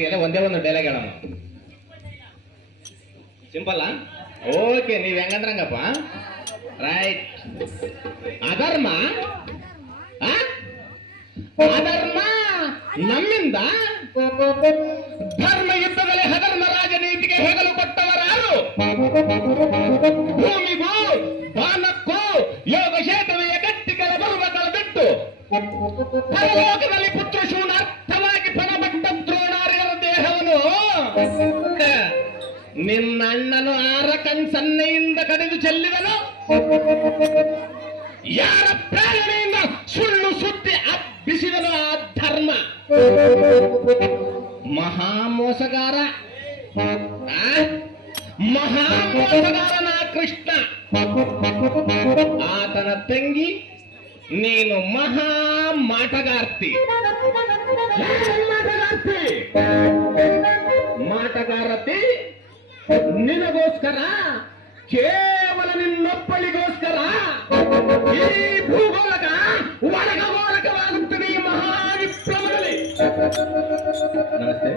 ಒಂದೇ ಒಂದು ಡೈಲಾಗ್ ಹೇಳೋಣ ಸಿಂಪಲ್ ಓಕೆ ನೀವ್ ಹೆಂಗಂದ್ರಂಗಪ್ಪ ರೈಟ್ ಅಧರ್ಮ? ಅಧರ್ಮ? ನಮ್ಮಿಂದ ಧರ್ಮ ಯುದ್ಧದಲ್ಲಿ ಅಧರ್ಮ ರಾಜನೀತಿಗೆ ಹೆಗಲು ಕೊಟ್ಟವರಾರು. ಭೂಮಿಗೂ, ಬಾನಕ್ಕೂ ಯೋಗ ಕ್ಷೇತ್ರವೆಯ ಗಟ್ಟಿಗಳ ಬರುವ ಬಿಟ್ಟು ಪರಲೋಕದಲ್ಲಿ ಪುತ್ರ ಶೂನಾರ್ಥವಾಗಿ ದೇಹವನ್ನು ನಿನ್ನ ಅಣ್ಣನು ಆರ ಕನ್ಸನ್ನೆಯಿಂದ ಕಡಿದು ಚೆಲ್ಲಿದನು. ಯಾರ ಪ್ರೇರಣೆಯಿಂದ ಸುಳ್ಳು ಸುದ್ದಿ ಹಬ್ಬಿಸಿದನು ಆ ಧರ್ಮ. ಮಹಾ ಮೋಸಗಾರ? ಮಹಾ ಮೋಸಗಾರನ ಕೃಷ್ಣ. ಆತನ ತಂಗಿ, ನೀನು ಮಹಾ ಮಾಟಗಾರ್ತಿ. ಮಾಟಗಾರ್ತಿ ಮಾಟಗಾರತಿ ನಿನಗೋಸ್ಕರ ಕೇವಲ ನಿನ್ನೊಬ್ಬಳಿಗೋಸ್ಕರ ಈ ಭೂಗೋಳಕ ಒಳಗಗೋಳಕವಾಗುತ್ತದೆ ಈ ಮಹಾವಿಪ್ಲವದಲ್ಲಿ ನಮಸ್ತೆ